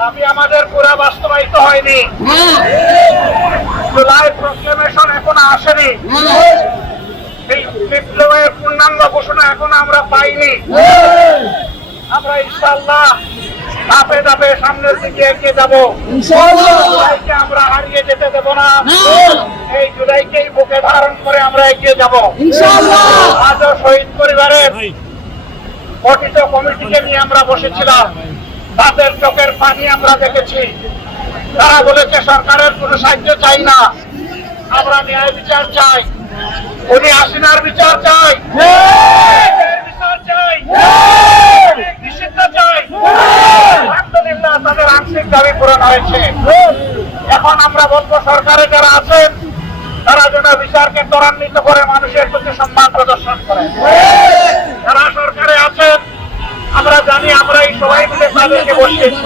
দাবি আমাদের পুরা বাস্তবায়িত হয়নি। জুলাই প্রক্লেমেশন এখনো আসেনি। এই বিপ্লবের পূর্ণাঙ্গ ঘোষণা এখনো আমরা পাইনি। আমরা ইনশাআল্লাহ ধাপে ধাপে সামনের দিকে এগিয়ে যাবো। জুলাইকে আমরা হারিয়ে যেতে দেব না। এই জুলাইকেই বুকে ধারণ করে আমরা এগিয়ে যাবো। আজও শহীদ পরিবারের গঠিত কমিটিকে নিয়ে আমরা বসেছিলাম। তাদের চোখের পানি আমরা দেখেছি। তারা বলেছে সরকারের কোনো সাহায্য চাই না, আমরা ন্যায় বিচার চাই। উনি হাসিনার বিচার চাই, বিচার চাই, নিষিদ্ধ চাই। আলহামদুলিল্লাহ তাদের আংশিক দাবি পূরণ হয়েছে। এখন আমরা বলবো সরকারে যারা আছেন তারা যেন বিচারকে ত্বরান্বিত করে মানুষের প্রতি সম্মান প্রদর্শন করে। যারা সরকারে আছেন আমরা জানি, আমরা এই সবাই মিলে তাদেরকে বসিয়েছি।